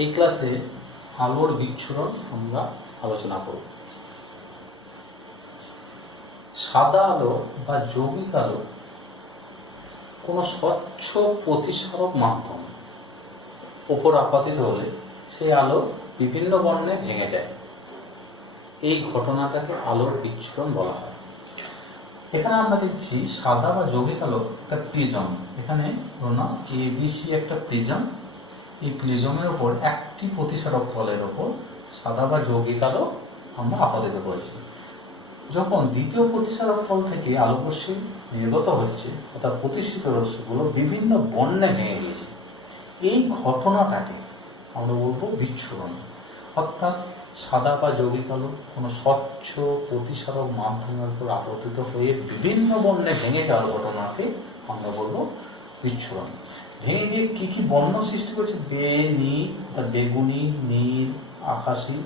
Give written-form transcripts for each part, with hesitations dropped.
এই ক্লাসে আলোর বিচ্ছুরণ আমরা আলোচনা করব। সাদা আলো বা যৌগিক আলো কোনো স্বচ্ছ প্রতিসরক মাধ্যম ওপর আপতিত হলে সেই আলো বিভিন্ন বর্ণে ভেঙে যায়। এই ঘটনাটাকে আলোর বিচ্ছুরণ বলা হয়। এখানে আমরা দেখছি সাদা বা যৌগিক আলো একটা প্রিজম। এখানে ধরুন ABC একটা প্রিজম। এই প্রিজমের ওপর একটি প্রতিসরক তলের ওপর সাদা বা যৌগিক আলো আমরা আপতিত করেছি। যখন দ্বিতীয় প্রতিসরক তল থেকে আলোকরশ্মি নির্গত হচ্ছে অর্থাৎ প্রতিষ্ঠিত রশ্মিগুলো বিভিন্ন বর্ণে ভেঙে গিয়েছে, এই ঘটনাটাকে আমরা বলবো বিচ্ছুরণ। অর্থাৎ সাদা বা যৌগিক আলো কোনো স্বচ্ছ প্রতিসরক মাধ্যমের উপর আপতিত হয়ে বিভিন্ন বর্ণে ভেঙে যাওয়ার ঘটনাকে আমরা বলবো বিচ্ছুরণ। ভেঙে গিয়ে কি কি বর্ণ সৃষ্টি করছে? বেগুনি, নীল, আকাশী,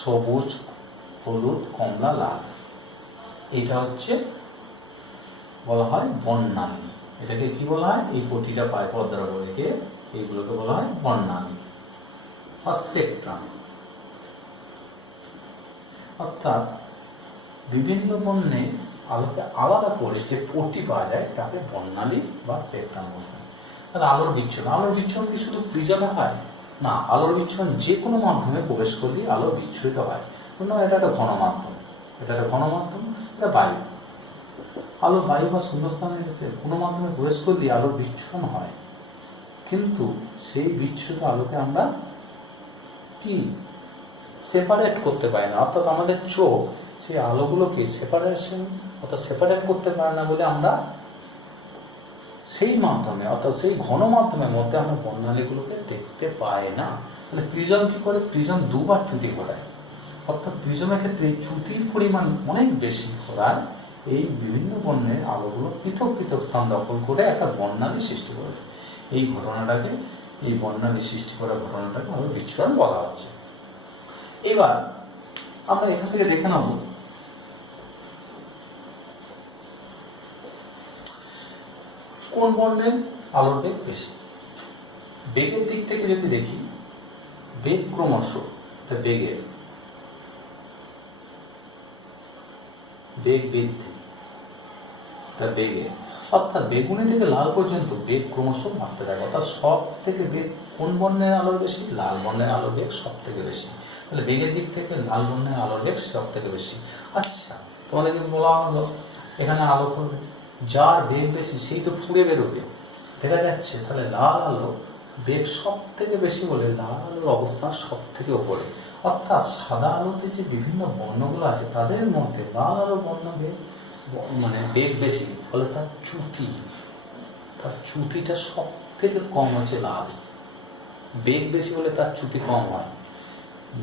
সবুজ, হলুদ, কমলা, লাল। এটা হচ্ছে বলা হয় বর্ণালী। এটাকে কি বলা হয়? এই প্রতিটা পায় পর্দার উপর রেখে এইগুলোকে বলা হয় বর্ণালী বা স্পেকট্রাম। অর্থাৎ বিভিন্ন বর্ণে আলোকে আলাদা করে যে পট্টি পাওয়া যায় তাকে বর্ণালী বা স্পেকট্রাম বলা হয়। তাহলে আলোর বিচ্ছুরণ, আলোর বিচ্ছুরণ কি শুধু প্রিজমে হয়? না, আলোর বিচ্ছুরণ যে কোনো মাধ্যমে প্রবেশ করলে আলো বিচ্ছুরিত হয়। এটা একটা ঘন মাধ্যম, এটা বায়ু। আলো বায়ু বা শূন্যস্থানে গেছে কোনো মাধ্যমে প্রবেশ করলে আলোর বিচ্ছুরণ হয়, কিন্তু সেই বিচ্ছুরিত আলোকে আমরা কি সেপারেট করতে পারি না। অর্থাৎ আমাদের চোখ সেই আলোগুলোকে সেপারেট করতে পারে না বলে আমরা সেই মাধ্যমে অর্থাৎ সেই ঘন মাধ্যমের মধ্যে আমরা বর্ণালীগুলোকে দেখতে পাই না। তাহলে প্রিজম কি করে? প্রিজম দুবার চ্যুতি ঘটায়। অর্থাৎ প্রিজমের ক্ষেত্রে চ্যুতির পরিমাণ অনেক বেশি করার এই বিভিন্ন বর্ণের আলোগুলো পৃথক পৃথক স্থান দখল করে একটা বর্ণালী সৃষ্টি করে। এই বর্ণালী সৃষ্টি করার ঘটনাটাকে আমাদের বিচ্ছুরণ বলা হচ্ছে। এবার আমরা এখান থেকে দেখে নেব কোন বর্ণের আলোর বেগ বেশি। বেগের দিক থেকে যদি দেখি, বেগ ক্রমশ বেগ বৃদ্ধি অর্থাৎ বেগুনি থেকে লাল পর্যন্ত বেগ ক্রমশ বাড়তে থাকে। অর্থাৎ সব থেকে বেগ কোন বর্ণের আলোর বেশি? লাল বর্ণের আলোর বেগ সব থেকে বেশি। তাহলে বেগের দিক থেকে লাল বর্ণের আলোর বেগ সব থেকে বেশি। আচ্ছা, তোমাদেরকে বলা হলো এখানে আলো করবে, যার বেগ বেশি সেই তো ফুড়ে বেরোবে, দেখা যাচ্ছে। তাহলে লাল আলো বেগ সব থেকে বেশি বলে লাল আলোর অবস্থান সব থেকে উপরে। অর্থাৎ সাদা আলোতে যে বিভিন্ন বর্ণগুলো আছে তাদের মধ্যে লাল আলো বর্ণ বেগ বেশি, ফলে তার চ্যুতিটা সব থেকে কম হচ্ছে লাল। বেগ বেশি বলে তার চ্যুতি কম হয়।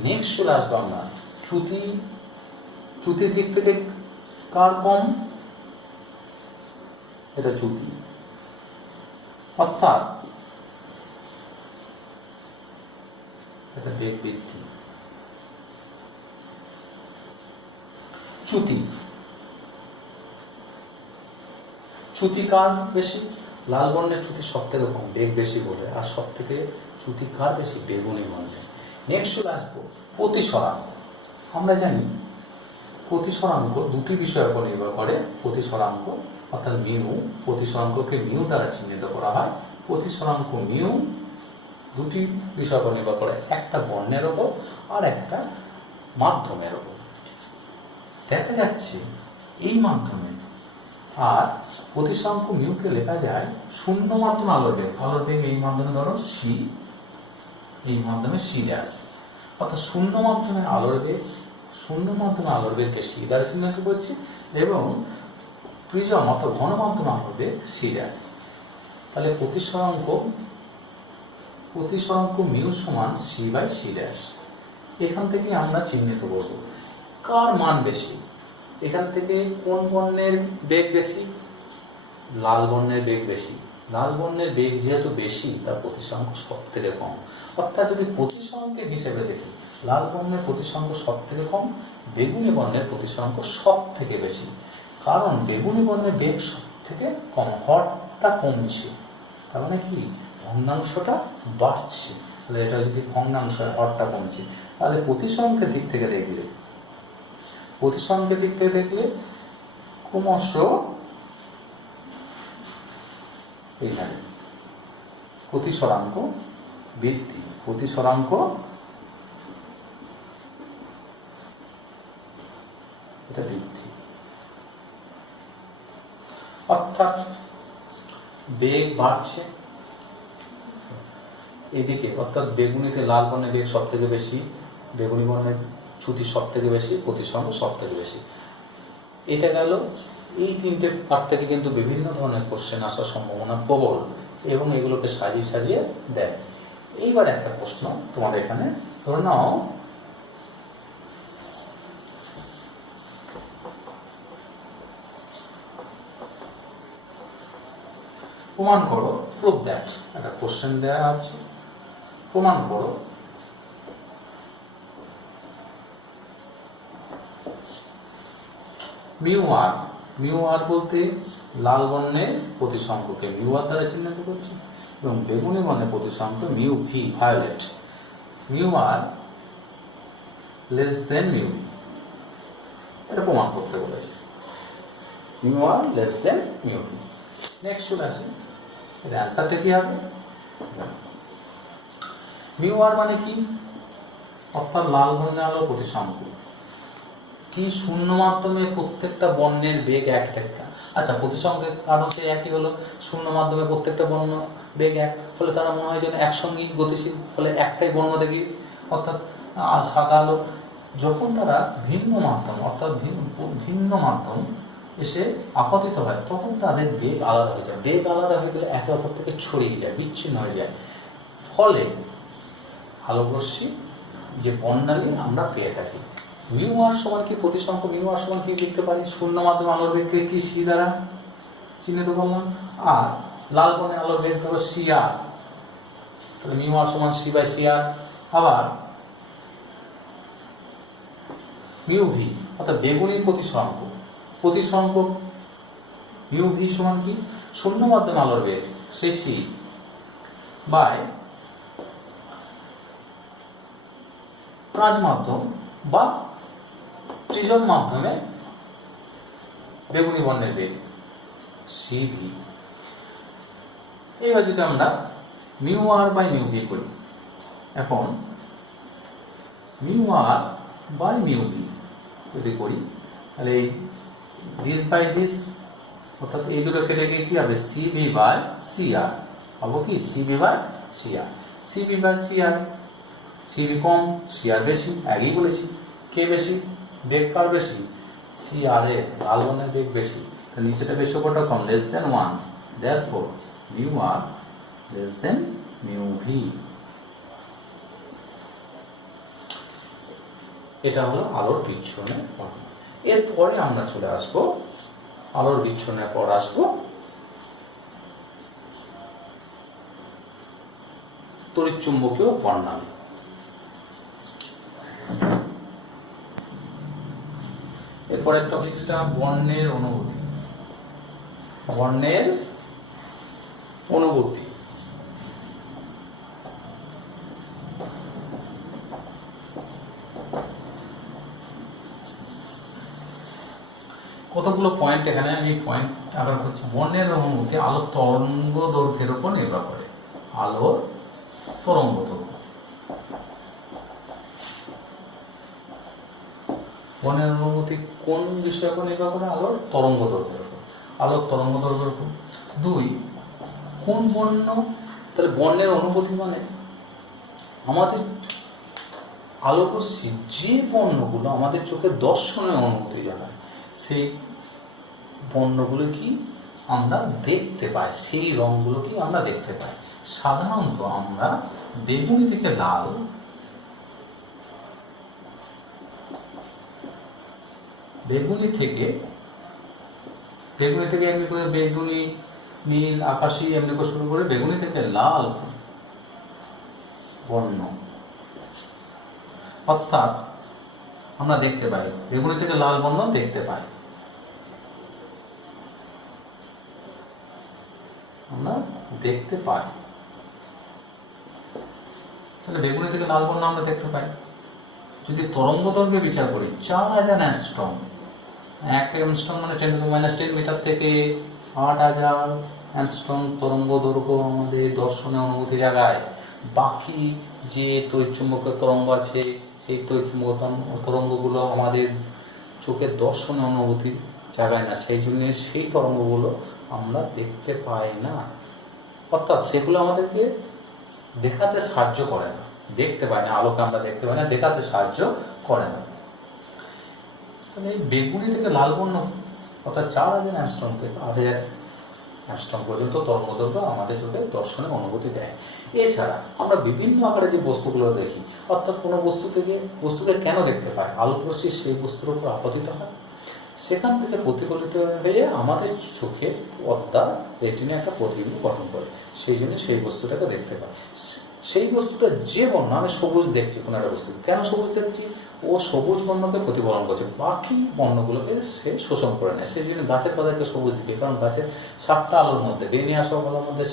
নেক্সট চলে আসবো আমরা চ্যুতির দিক থেকে কার কম? এটা চ্যুতি। অর্থাৎ এটা বেগ বৃদ্ধি। চ্যুতি কার বেশি? লাল বর্ণের চ্যুতি সব থেকে কম, বেগ বেশি বলে। আর সব থেকে চ্যুতি কার বেশি? বেগুনি বর্ণের। নেক্সট চলে আসবো প্রতিসরাঙ্ক। আমরা জানি প্রতিসরাঙ্ক দুটি বিষয়ের উপর নির্ভর করে। প্রতিসরাঙ্ক অর্থাৎ মিউ, প্রতিসরাঙ্ককে মিউ দ্বারা চিহ্নিত করা হয়। প্রতিসরাঙ্ক মিউ দুটি বিষয়ের উপর নির্ভর করে, একটা বর্ণের ওপর আর একটা মাধ্যমের ওপর। দেখা যাচ্ছে এই মাধ্যমে আর প্রতিসরাঙ্ক মিউকে লেখা যায় শূন্য মাধ্যমে আলোর বেগ। এই মাধ্যমে ধরো সি, এই মাধ্যমে সি ড্যাশ। অর্থাৎ শূন্য মাধ্যমে আলোর বেগকে সি দ্বারা চিহ্নিত করছি, এবং প্রিজম অর্থাৎ ঘন মাধ্যমে আলোর বেগ সি ড্যাশ। তাহলে প্রতিসরাঙ্ক মিউ সমান সি বাই সি ড্যাশ। এখান থেকে আমরা চিহ্নিত করব কার মান বেশি। এখান থেকে কোন বর্ণের বেগ বেশি? লাল বর্ণের বেগ বেশি। লাল বর্ণের বেগ যেহেতু বেশি, তার প্রতিসরাঙ্ক সব থেকে কম। অর্থাৎ যদি প্রতিসরাঙ্কের হিসেবে দেখি, লাল বর্ণের প্রতিসরাঙ্ক সব থেকে কম, বেগুনি বর্ণের প্রতিসরাঙ্ক সব থেকে বেশি। কারণ বেগুনি বর্ণের বেগ সব থেকে কম, হরটা কমছে, তার মানে কি ভগ্নাংশটা বাড়ছে। তাহলে এটা যদি ভগ্নাংশ হয় হরটা কমছে। তাহলে প্রতিসংখ্যের দিক থেকে দেখলে ক্রমশ এইখানে প্রতিসরাঙ্ক বৃদ্ধি, প্রতিসরাঙ্ক এটা বৃদ্ধি, অর্থাৎ বেগ বাড়ছে এদিকে, অর্থাৎ বেগুনিতে লাল বর্ণের বেগ সব থেকে বেশি, বেগুনি বর্ণের চ্যুতি সব থেকে বেশি, প্রতিসরাঙ্ক সব থেকে বেশি। এটা গেল। এই তিনটে পার্ট থেকে কিন্তু বিভিন্ন ধরনের কোশ্চেন আসার সম্ভাবনা প্রবল এবং এগুলোকে সাজিয়ে সাজিয়ে দেয়। এইবার একটা প্রশ্ন তোমাদের এখানে, ধরে নাও প্রমাণ করো, প্রুফ দ্যাট, একটা কোশ্চেন দেওয়া আছে, প্রমাণ করো মিউ আর, মিউ আর বলতে লাল বর্ণের প্রতিসংখ্যকে মিউ আর দ্বারা চিহ্নিত করছি এবং বেগুনি বর্ণের প্রতিসংখ্য mu V, violet, mu R less than mu V, এটা প্রমাণ করতে বলেছে, mu R less than mu V. Next চলে আসি, এর অ্যান্সারটা কি হবে? মিউ আর মানে কি? অর্থাৎ লাল বর্ণের আলোর প্রতিসংখ্য কি, শূন্য মাধ্যমে প্রত্যেকটা বর্ণের বেগ একটা। আচ্ছা, প্রতিসংখ্যের কারণ সে একই হলো, শূন্য মাধ্যমে প্রত্যেকটা বর্ণ বেগ এক, ফলে তারা মনে হয় যেন একসঙ্গে গতিশীল, ফলে একটাই বর্ণ দেখি। অর্থাৎ সাদা আলো যখন তারা ভিন্ন মাধ্যম, অর্থাৎ ভিন্ন মাধ্যম এসে আপতিত হয়, তখন তাদের বেগ আলাদা হয়ে যায়। বেগ আলাদা হয়ে গেলে একে অপর থেকে ছড়িয়ে যায়, বিচ্ছিন্ন হয়ে যায়, ফলে আলোকরশ্মি যে বর্ণালী আমরা পেয়ে থাকি। মিউ আর সমান কি প্রতিসংখ্য, মিউ আর সমান কি লিখতে পারি? শূন্য মাধ্যমে আলোর বেগকে কি সি দ্বারা চিহ্নিত করলাম, আর লাল বর্ণের আলোর বেগ ধরো সি আর, তাহলে মিউ আর সমান সি বাই সি আর। আবার মিউ ভি অর্থাৎ বেগুনির প্রতিসংখ্য, প্রতিসংখ্য মিউ ভি সমান কি শূন্য মাধ্যমে আলোর বেগ সেই সি বাই কাঁচ মাধ্যম বা প্রিজম মাধ্যমে বেগুনি বর্ণের বেগ সিভি। এবার যদি আমরা mu R by mu V করি, এখন mu R by mu V যদি করি, তাহলে দিস বাই দিস, অর্থাৎ এই দুটো কেটে গিয়ে কি হবে? সিভি বাই সি আর হবো কি? CV by C R, CV by C R, CV কম সি আর বেশি, আগেই বলেছি। কে বেশি? বেগ কার বেশি? সি আর এ, লাল বর্ণের বেগ বেশি, তো নিচেটা বেশি উপরটা কম, less than 1, therefore mu R less than mu V. এটা হলো আলোর বিচ্ছুরণের ঘটনা। এরপরে আমরা চলে আসবো, আলোর বিচ্ছুরণের পর আসবো তড়িৎচুম্বকীয় বর্ণালী। এরপরের টপিকটা বর্ণের অনুভূতি। বর্ণের অনুভূতি কতগুলো পয়েন্ট এখানে, আমি পয়েন্ট আবার করছি। বর্ণের অনুভূতি আলোর তরঙ্গ দৈর্ঘ্যের উপর নির্ভর করে। আলোর তরঙ্গ দৈর্ঘ্য, বর্ণের অনুভূতি কোন বিষয়ের উপর নির্ভর করে? আলোর তরঙ্গ দৈর্ঘ্যের উপর। আলোর তরঙ্গ দৈর্ঘ্যের উপর। 2, কোন বর্ণ, তাহলে বর্ণের অনুভূতি মানে আমাদের আলোকরশ্মি যে বর্ণগুলো আমাদের চোখে দর্শনে অনুভূতি জানায়, সেই বর্ণগুলো কি আমরা দেখতে পাই, সেই রঙগুলো কি আমরা দেখতে পাই। সাধারণত আমরা বেগুনি থেকে লাল, বেগুনি থেকে এমনি করে বেগুনি, নীল, আকাশি এমনি করে শুরু করে বেগুনি থেকে লাল বর্ণ, অর্থাৎ আমরা দেখতে পাই, বেগুনি থেকে লাল বর্ণ দেখতে পাই, আমরা দেখতে পাই। তাহলে বেগুনি থেকে লাল বর্ণ আমরা দেখতে পাই। যদি তরঙ্গ দৈর্ঘ্যে বিচার করি 4000 অ্যাংস্ট্রম, 1 অ্যাংস্ট্রম মানে 10⁻10 মিটার থেকে 8000 অ্যাংস্ট্রম তরঙ্গ দৈর্ঘ্য আমাদের দর্শনে অনুভূতি জাগায়। বাকি যে তড়িৎচুম্বকীয় তরঙ্গ আছে সেই তড়িৎচুম্বক তরঙ্গগুলো আমাদের চোখের দর্শনে অনুভূতি জাগায় না, সেই জন্য সেই তরঙ্গগুলো আমরা দেখতে পাই না, অর্থাৎ সেগুলো আমাদেরকে দেখাতে সাহায্য করে না, দেখতে পাই না, আলোকে আমরা দেখতে পাই না, দেখাতে সাহায্য করে না। তাহলে এই বেগুনি থেকে লাল বর্ণ অর্থাৎ 4000 অ্যাংস্ট্রম থেকে 8000 অ্যাংস্ট্রম পর্যন্ত তরঙ্গ দৈর্ঘ্য আমাদের চোখে দর্শনে অনুভূতি দেয়। এছাড়া আমরা বিভিন্ন আকারে যে বস্তুগুলো দেখি, অর্থাৎ কোনো বস্তুকে কেন দেখতে পাই? আলোক রশ্মি সেই বস্তুর উপর আপতিত হয়, সেখান থেকে প্রতিফলিত হয়ে আমাদের চোখে পর্দা রেটিনে একটা প্রতিবিম্ব গঠন করে, সেই জন্য সেই বস্তুটাকে দেখতে পাই। সেই বস্তুটা যে বর্ণ, আমি সবুজ দেখছি কোনো একটা বস্তু, কেন সবুজ দেখছি? ও সবুজ বর্ণকে প্রতিফলন করছে, বাকি বর্ণগুলোকে সে শোষণ করে নেয়, সেই জন্য গাছের পাতাকে সবুজ দিকে, কারণ গাছের 7টা আলোর মধ্যে বেরিয়ে আসা আলোর মধ্যে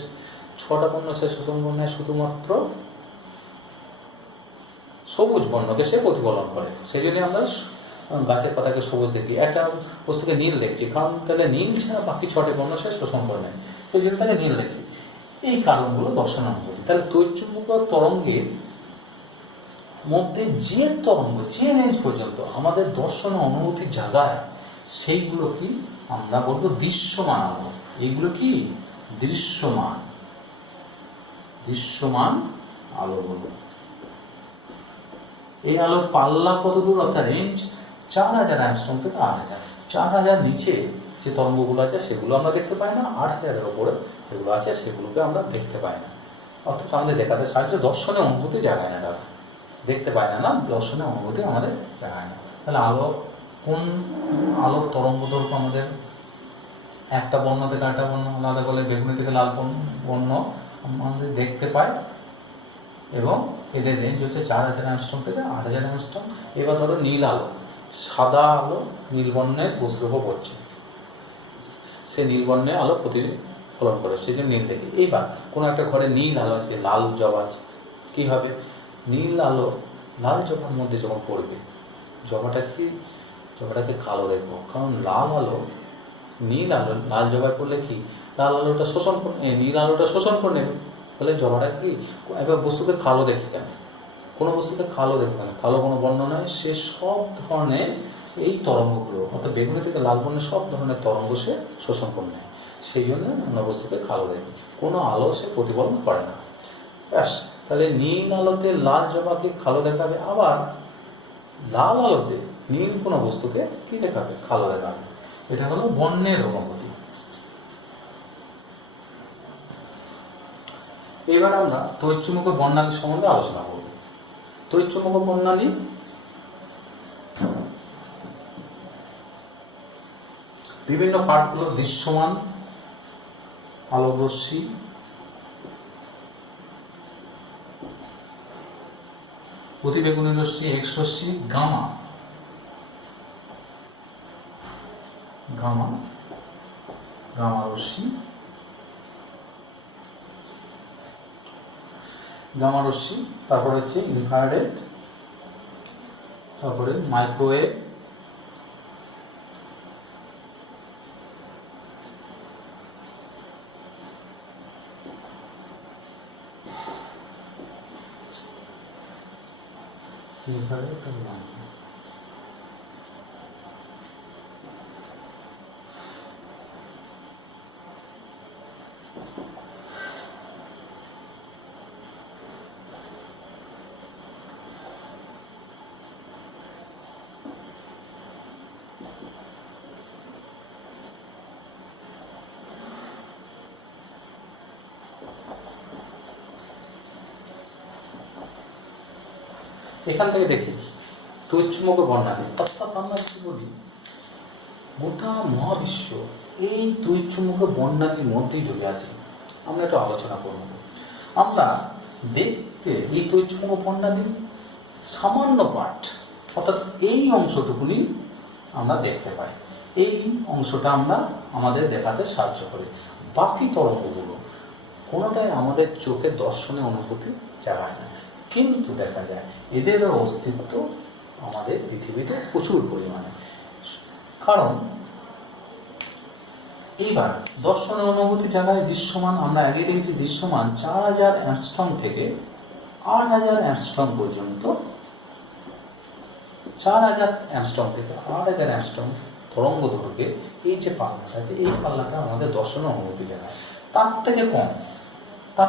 6টা বর্ণ সে শোষণ করে নেয়, শুধুমাত্র সবুজ বর্ণকে সে প্রতিফলন করে, সেই জন্য আমরা গাছের পাতাকে সবুজ দেখি। একটা বস্তুকে নীল দেখছি, কারণ তাহলে নীল ছাড়া বাকি 6টে বর্ণ সে শোষণ করে নেয়, সেই জন্য তাকে নীল দেখি। এই কারণগুলো দর্শন অনুভূতি। তাহলে তড়িৎচুম্বকীয় তরঙ্গের মধ্যে যে তরঙ্গ, যে রেঞ্জ পর্যন্ত আমাদের দর্শন অনুভূতি জাগায়, সেইগুলো কি আমরা বলবো দৃশ্যমান আলো। এইগুলো কি দৃশ্যমান আলো বলবো। এই আলোর পাল্লা কত দূর, অর্থাৎ রেঞ্জ 4000 অ্যাংস্ট্রম থেকে 8000। 4000 নিচে যে তরঙ্গগুলো আছে সেগুলো আমরা দেখতে পাই না, 8000-এর উপরে যেগুলো আছে সেগুলোকে আমরা দেখতে পাই না, অর্থাৎ আমাদের দেখাতে সাহায্য, দর্শনে অনুভূতি জাগায় না, তারা দেখতে পায় না, দর্শনে অনুভূতি আমাদের জাগায় না। তাহলে কোন আলোর তরঙ্গ দৈর্ঘ্য আমাদের একটা বর্ণ থেকে আরেকটা বর্ণ আলাদা করলে বেগুনি থেকে লাল বর্ণ আমাদের দেখতে পাই, এবং এদের রেঞ্জ হচ্ছে 4000 অ্যাংস্ট্রম থেকে 8000 অ্যাংস্ট্রম। এবার ধরো নীল আলো, সাদা আলো নীল বর্ণের বস্তুর উপর পড়ছে, সে নীল বর্ণের আলো প্রতিফলন করে, সেই জন্য নীল দেখি। এইবার কোনো একটা ঘরে নীল আলো আছে, লাল জবা আছে, কি হবে? নীল আলো লাল জবার মধ্যে যখন পড়বে, জবাটাকে কালো দেখবো, কারণ লাল আলো নীল আলো লাল জবায় পড়লে কি লাল আলোটা শোষণ করে, নীল আলোটা শোষণ করে নেবে, তাহলে জবাটা কি, এবার বস্তুকে কালো দেখি কেন? কোনো বস্তুকে কালো দেখি কেন? কালো কোনো বর্ণ নয়, সে সব ধরনের এই তরঙ্গগুলো, অর্থাৎ বেগুনি থেকে লাল বর্ণের সব ধরনের তরঙ্গ সে শোষণ করে নেয়, সেই জন্য অন্য বস্তুকে কালো দেখি, কোনো আলো সে প্রতিফলন করে না। ব্যাস, তাহলে নীল আলোতে লাল জবাকে কালো দেখাবে, আবার লাল আলোতে নীল কোনো বস্তুকে কি দেখাবে? কালো দেখাবে। এটা হলো বর্ণের অনুভূতি। এবার আমরা তড়িৎচুম্বকীয় বর্ণালী সম্বন্ধে আলোচনা করব। তড়িৎচুম্বকীয় বর্ণালী বিভিন্ন পার্টগুলো: দৃশ্যমান আলোক রশ্মি, অতিবেগুনি রশ্মি, এক্স রশ্মি, গামা রশ্মি, তারপরে হচ্ছে ইনফ্রারেড, তারপরে মাইক্রোওয়েভ, এখান থেকে দেখি তড়িৎচুম্বকীয় বর্ণালী, অর্থাৎ আমরা কি বলি, গোটা মহাবিশ্ব এই তড়িৎচুম্বকীয় বর্ণালীর মধ্যেই জড়িয়ে আছে। আমরা একটু আলোচনা করব। আমরা দেখতে এই তড়িৎচুম্বকীয় বর্ণালীর সামান্য পার্ট, অর্থাৎ এই অংশটুকুনি আমরা দেখতে পাই, এই অংশটা আমরা আমাদের দেখাতে সাহায্য করে, বাকি তরঙ্গগুলো কোনোটাই আমাদের চোখে দর্শনে অনুভূতি জাগায় না। কিন্তু দেখা যায় এদেরও অস্তিত্ব আমাদের পৃথিবীতে প্রচুর পরিমাণে। কারণ এইবার দর্শনের অনুভূতি জায়গায় দৃশ্যমান, আমরা আগে দেখছি দৃশ্যমান 4000 অ্যাংস্ট্রম থেকে 8000 অ্যাংস্ট্রম পর্যন্ত, 4000 অ্যাংস্ট্রম থেকে 8000 অ্যাংস্ট্রম তরঙ্গ দৈর্ঘ্যে এই যে পাল্লাটা আছে, এই পাল্লাটা আমাদের দর্শনের অনুভূতি জায়গায় তার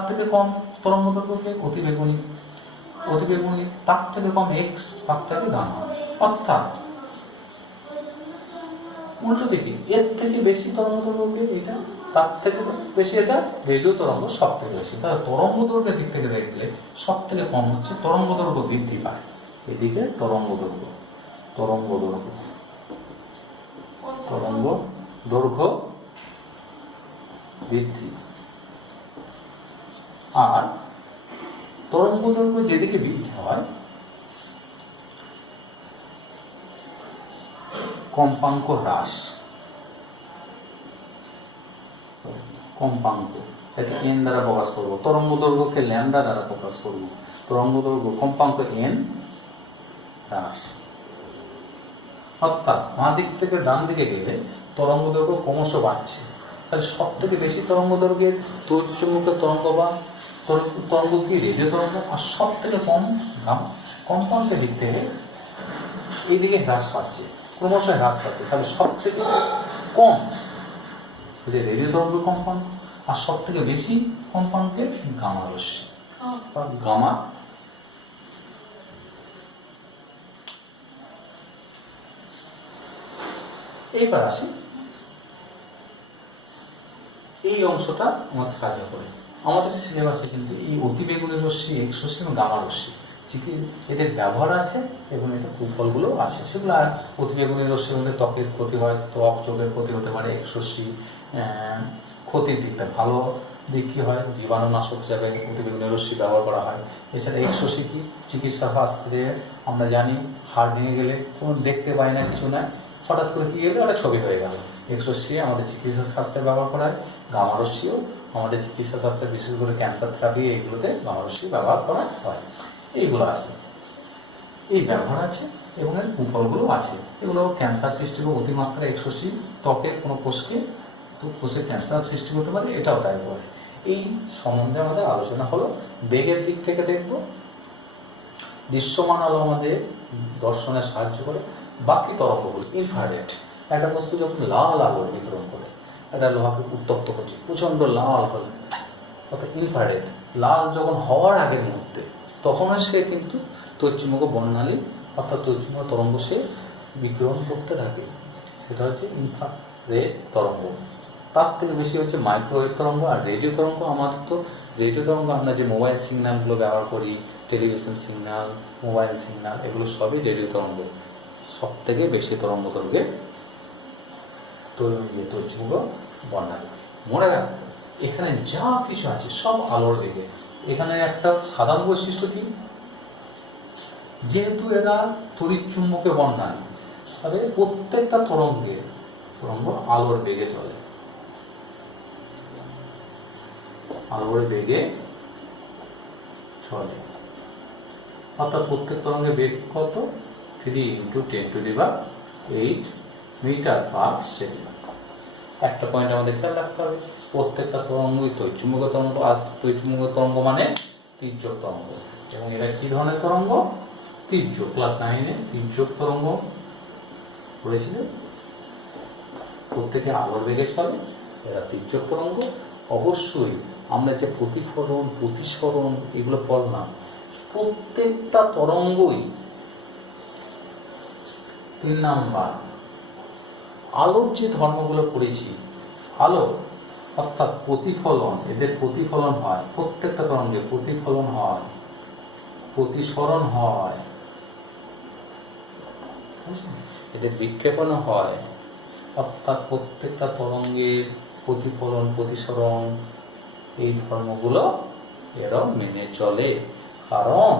থেকে কম তরঙ্গ দৈর্ঘ্যকে অতিবেগুনি, তার থেকে কম এক্স, তার থেকে গামা। অর্থাৎ উল্টো দিকে এর থেকে বেশি তরঙ্গ দৈর্ঘ্য এটা, তার থেকে বেশি এটা রেডিও তরঙ্গ সব থেকে বেশি। তাহলে তরঙ্গ দৈর্ঘ্যের দিক থেকে দেখলে সব থেকে কম হচ্ছে তরঙ্গ দৈর্ঘ্য বৃদ্ধি পায়। এদিকে তরঙ্গ দৈর্ঘ্য বৃদ্ধি, আর তরঙ্গ দৈর্ঘ্য যেদিকে বৃদ্ধি হয় কম্পাঙ্ক হ্রাস, এটা এন দ্বারা প্রকাশ করবো, তরঙ্গ দৈর্ঘ্যকে ল্যামডা দ্বারা প্রকাশ করবো, তরঙ্গ দৈর্ঘ্য কম্পাঙ্ক এন হ্রাস। অর্থাৎ বাঁ দিক থেকে ডান দিকে গেলে তরঙ্গ দৈর্ঘ্য ক্রমশ বাড়ছে। তাহলে সব থেকে বেশি তরঙ্গ দৈর্ঘ্যের তড়িৎচুম্বকীয় তরঙ্গ বা তরঙ্গ কি রেডিও তরঙ্গ, আর সব থেকে কম কম্পাঙ্কের দিক থেকে এইদিকে হ্রাস পাচ্ছে, ক্রমশ হ্রাস পাচ্ছে। তাহলে সব থেকে কম যে রেডিও তরঙ্গ কম্পাঙ্ক, আর সব থেকে বেশি কম্পাঙ্কের গামা রশ্মি বা গামা। এইবার আসি এই অংশটা আমাদের সাহায্য করে। আমাদের সিলেবাসে কিন্তু এই অতিবেগুনি রশ্মি, এক্স রশ্মি এবং গামা রশ্মি এদের ব্যবহার আছে এবং এদের কুফলগুলো আছে। সেগুলো আর অতিবেগুনি রশ্মি হলে ত্বকের ক্ষতি হয়, চোখের ক্ষতি হতে পারে। এক্স রশ্মি ক্ষতির দিকটা ভালো দিক কি হয়, জীবাণুনাশক হিসাবে অতিবেগুনি রশ্মি ব্যবহার করা হয়। এছাড়া এক্স রশ্মি কি চিকিৎসা শাস্ত্রে আমরা জানি, হাড় ভেঙে গেলে কোনো দেখতে পাই না, কিছু না, হঠাৎ করে কি গেলে একটা ছবি হয়ে গেল। এক্স রশ্মি আমাদের চিকিৎসা শাস্ত্রে ব্যবহার করা হয়। গামা রশ্মিও আমাদের চিকিৎসা শাস্ত্রে, বিশেষ করে ক্যান্সার থেরাপি, এইগুলোতে গামা রশ্মি ব্যবহার করা হয়। এইগুলো আছে, এই ব্যবহার আছে এবং এর কুফলগুলো আছে। এগুলো ক্যান্সার সৃষ্টি করে, অতিমাত্রা এক্স রশ্মি ত্বকের কোনো কোষকে ক্যান্সার সৃষ্টি করতে পারে, এটাও তাই করে। এই সম্বন্ধে আমাদের আলোচনা হলো। বেগের দিক থেকে দেখব, দৃশ্যমান আলো আমাদের দর্শনে সাহায্য করে। বাকি তরঙ্গগুলো ইনফ্রারেড, একটা বস্তু যখন লাল আলো বিকিরণ করে, একটা লোহাকে উত্তপ্ত করছে প্রচন্ড লাল হলে, অর্থাৎ ইনফ্রারেড, লাল যখন হওয়ার আগের মুহূর্তে, তখন সে কিন্তু তড়িৎচুম্বক বর্ণালী অর্থাৎ তড়িৎচুম্বক তরঙ্গ সে বিকিরণ করতে থাকে। সেটা হচ্ছে ইনফ্রারেড তরঙ্গ। তার থেকে বেশি হচ্ছে মাইক্রোওয়েভ তরঙ্গ আর রেডিও তরঙ্গ। আমাদের তো রেডিও তরঙ্গ, আমরা যে মোবাইল সিগন্যালগুলো ব্যবহার করি, টেলিভিশন সিগন্যাল, মোবাইল সিগন্যাল, এগুলো সবই রেডিও তরঙ্গ। সব থেকে বেশি তরঙ্গ দৈর্ঘ্যে তড়িৎচুম্বক বর্ণালী। মনে রাখতে, এখানে যা কিছু আছে সব আলোর বেগে। এখানে একটা সাধারণ বৈশিষ্ট্য কি, যেহেতু এরা তড়িৎচুম্বকে বর্ণালী, তবে প্রত্যেকটা তরঙ্গ আলোর বেগে চলে, আলোর বেগে চলে। অর্থাৎ প্রত্যেক তরঙ্গের বেগ কত, 3 × 10⁸ মিটার/সেকেন্ড। একটা পয়েন্ট আমাদের খেয়াল রাখতে হবে, প্রত্যেকটা তরঙ্গই তড়িৎচুম্বক তরঙ্গ। আর তড়িৎচুম্বক তরঙ্গ মানে তির্যক তরঙ্গ, এবং এরা কি ধরনের তরঙ্গ, তির্যক। ক্লাস 9-এ তির্যক তরঙ্গ পড়েছিল। প্রত্যেকে আলোর বেগে চলে, এরা তির্যক তরঙ্গ। অবশ্যই আমরা যে প্রতিফলন, প্রতিসরণ এগুলো পড়লাম, প্রত্যেকটা তরঙ্গই 3 নাম্বার। আলোর যে ধর্মগুলো পড়েছি, আলো অর্থাৎ প্রতিফলন, এদের প্রতিফলন হয়, প্রত্যেকটা তরঙ্গে প্রতিফলন হয়, প্রতিসরণ হয়, এদের বিক্ষেপণ হয়। অর্থাৎ প্রত্যেকটা তরঙ্গের প্রতিফলন, প্রতিসরণ, এই ধর্মগুলো এরাও মেনে চলে। কারণ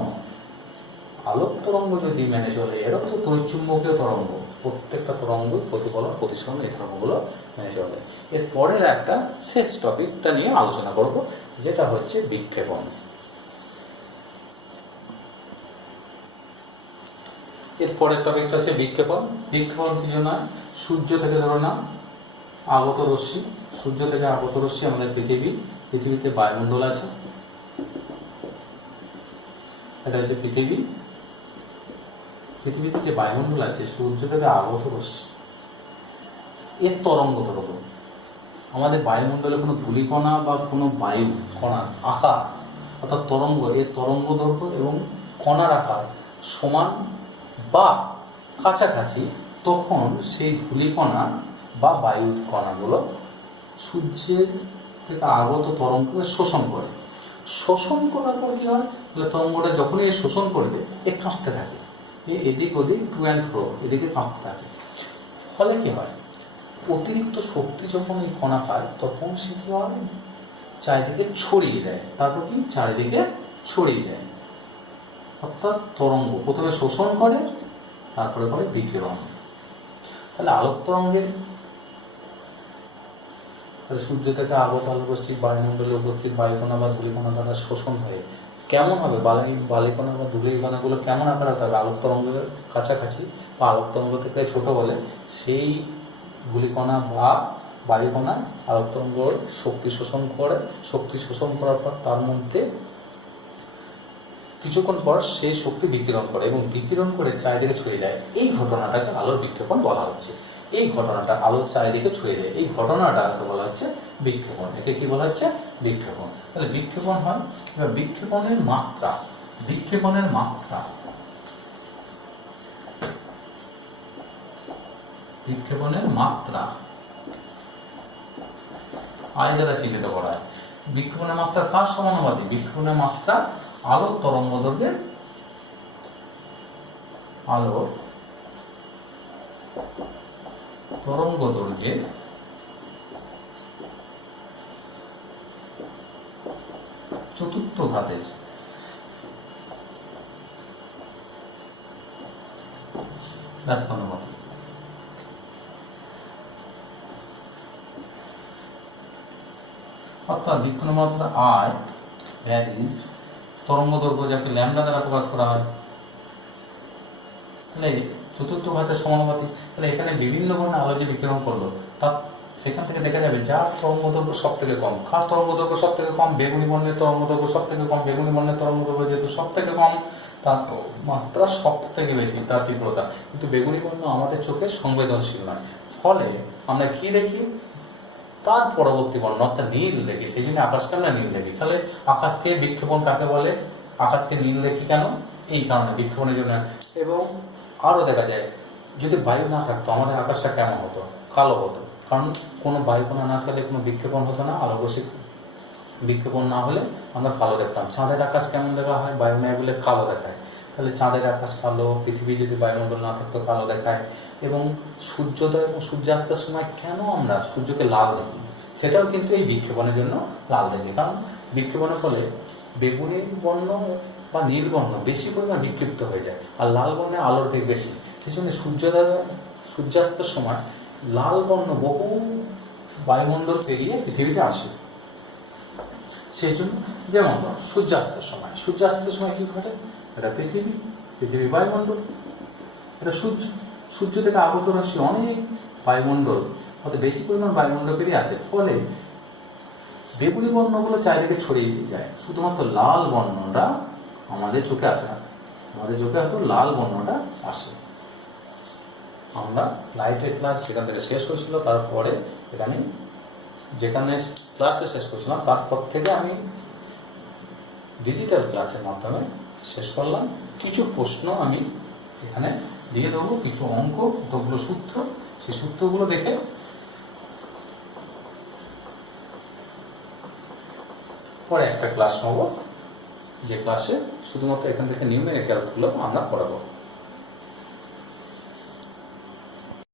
আলোক তরঙ্গ যদি মেনে চলে, এরাও তো তড়িৎচুম্বকীয় তরঙ্গ, প্রত্যেকটা তরঙ্গ প্রতিফলন, প্রতিসরণ, এই ধর্মগুলো মেনে চলে। এরপরের একটা শেষ টপিকটা নিয়ে আলোচনা করব, যেটা হচ্ছে বিক্ষেপণ। এর পরের টপিকটা হচ্ছে বিক্ষেপণ। বিক্ষেপণ কি জন্য? সূর্য থেকে ধরো না আগত রশ্মি, সূর্য থেকে আগত রশ্মি আমাদের পৃথিবীতে বায়ুমণ্ডল আছে, এটা হচ্ছে পৃথিবীতে যে বায়ুমণ্ডল আছে সূর্য থেকে আগত রশ্মি এর তরঙ্গ দৈর্ঘ্য। আমাদের বায়ুমণ্ডলে কোনো ধূলিকণা বা কোনো বায়ু কণার আকার অর্থাৎ তরঙ্গ, এর তরঙ্গ দৈর্ঘ্য এবং কণার আকার সমান বা কাছাকাছি, তখন সেই ধূলিকণা বা বায়ু কণাগুলো সূর্যের থেকে আগত তরঙ্গকে শোষণ করার পর কি হয়? তাহলে তরঙ্গটা যখনই শোষণ করবে এ কাঁপতে থাকে, এদিক ওদিক টু অ্যান্ড ফ্রো এদিকে কাঁপতে থাকে। ফলে কি হয়? অতিরিক্ত শক্তি যখন এই কণা পায় তখন সে কি হয়? চারিদিকে ছড়িয়ে দেয়। তারপর কি? চারিদিকে ছড়িয়ে দেয়, অর্থাৎ তরঙ্গ প্রথমে শোষণ করে, তারপরে করে বিকিরণ। তাহলে আলোক তরঙ্গের সূর্য থেকে আগত আলোক রশ্মি বায়ুমণ্ডলে উপস্থিত বায়ুকণা বা ধূলিকণা দ্বারা শোষণ হয়ে কেমন হবে? বালিকণা বা ধূলিকণাগুলো কেমন আকার হবে? আলোক তরঙ্গের কাছাকাছি বা আলোক তরঙ্গ থেকে ছোট বলে সেই ধূলিকণা বা বায়ুকণা আলোক তরঙ্গ শক্তি শোষণ করার পর তার মধ্যে কিছুক্ষণ পর সেই শক্তি বিকিরণ করে এবং বিকিরণ করে চারিদিকে ছড়িয়ে দেয়। এই ঘটনাটাকে আলোর বিক্ষেপণ বলা হচ্ছে। এই ঘটনাটা আলোর চারিদিকে ছড়িয়ে দেয়, এই ঘটনাটাকে বলা হচ্ছে বিক্ষেপণ। একে কি বলা হচ্ছে? বিক্ষেপণ। তাহলে বিক্ষেপণ হয় বিক্ষেপণের মাত্রা আয় দ্বারা চিহ্নিত করা হয়। বিক্ষেপণের মাত্রা কার সমানুপাতিক? বিক্ষেপণের মাত্রা আলোর তরঙ্গ দৈর্ঘ্যের চতুর্থ ঘাতের ব্যস্তানুপাতিক। অর্থাৎ বিক্ষেপণের মাত্রা আয় ভ্যারিজ তরঙ্গ দৈর্ঘ্য, যাকে ল্যামডা দ্বারা প্রকাশ করা হয়, তাহলে চতুর্থ ঘাতের সমানুপাতিক। তাহলে এখানে বিভিন্ন বর্ণে আলো যে বিকিরণ করলো তা সেখান থেকে দেখা যাবে যার তরঙ্গ দৈর্ঘ্য সব থেকে কম। কার তরঙ্গ দৈর্ঘ্য সব থেকে কম? বেগুনি বর্ণের তরঙ্গ দৈর্ঘ্য সব থেকে কম। বেগুনি বর্ণের তরঙ্গ দৈর্ঘ্য যেহেতু সব থেকে কম, তার মাত্রা সব থেকে বেশি, তার তীব্রতা। কিন্তু বেগুনি বর্ণ আমাদের চোখে সংবেদনশীল নয়, ফলে আমরা কি দেখি? তার পরবর্তী বর্ণ অর্থাৎ নীল দেখি। সেই জন্য আকাশকে আমরা নীল দেখি। তাহলে আকাশকে বিক্ষেপণ কাকে বলে? আকাশকে নীল দেখি কেন? এই কারণে, বিক্ষেপণের জন্য। এবং আরো দেখা যায় যদি বায়ু না থাকতো আমাদের আকাশটা কেমন হতো? কালো হতো। কারণ কোনো বায়ুকণা না থাকলে কোনো বিক্ষেপণ হতো না, আলোক রশ্মি বিক্ষেপণ না হলে আমরা কালো দেখতাম। চাঁদের আকাশ কেমন দেখা হয়? বায়ু নেই বলে কালো দেখায়। তাহলে চাঁদের আকাশ কালো, পৃথিবী যদি বায়ুমণ্ডল না থাকতো কালো দেখায়। এবং সূর্যোদয় এবং সূর্যাস্তের সময় কেন আমরা সূর্যকে লাল দেখি? সেটাও কিন্তু এই বিক্ষেপণের জন্য লাল দেখি। কারণ বিক্ষেপণের ফলে বেগুনি বর্ণ বা নীল বর্ণ বেশি পরিমাণ বিক্ষিপ্ত হয়ে যায়, আর লাল বর্ণে আলোর বেগ বেশি। সেই জন্য সূর্যাস্তের সময় লাল বর্ণ বহু বায়ুমণ্ডল পেরিয়ে পৃথিবীতে আসে। সেই জন্য যেমন সূর্যাস্তের সময় কি ঘটে? এটা পৃথিবী বায়ুমণ্ডল, এটা সূর্য থেকে আগত রশ্মি অনেক বায়ুমণ্ডল অত বেশি পরিমাণ বায়ুমণ্ডল পেরিয়ে আসে। ফলে বেগুনি বর্ণগুলো চারিদিকে ছড়িয়ে যায়, শুধুমাত্র লাল বর্ণটা আমাদের চোখে আসে না। আমাদের চোখে হয়তো লাল বর্ণটা আসে। আমরা লাইটের ক্লাস যেখান থেকে শেষ হয়েছিল, তারপরে যেখানে ক্লাসে শেষ করছিলাম তারপর থেকে আমি ডিজিটাল ক্লাসের মাধ্যমে শেষ করলাম। কিছু প্রশ্ন আমি এখানে দিয়ে দেবো, কিছু অঙ্ক, কতগুলো সূত্র, সেই সূত্রগুলো দেখে পরে একটা ক্লাস নেব, যে ক্লাসে শুধুমাত্র এখান থেকে নিউমেরিক্যালসগুলো আমরা পড়াবো।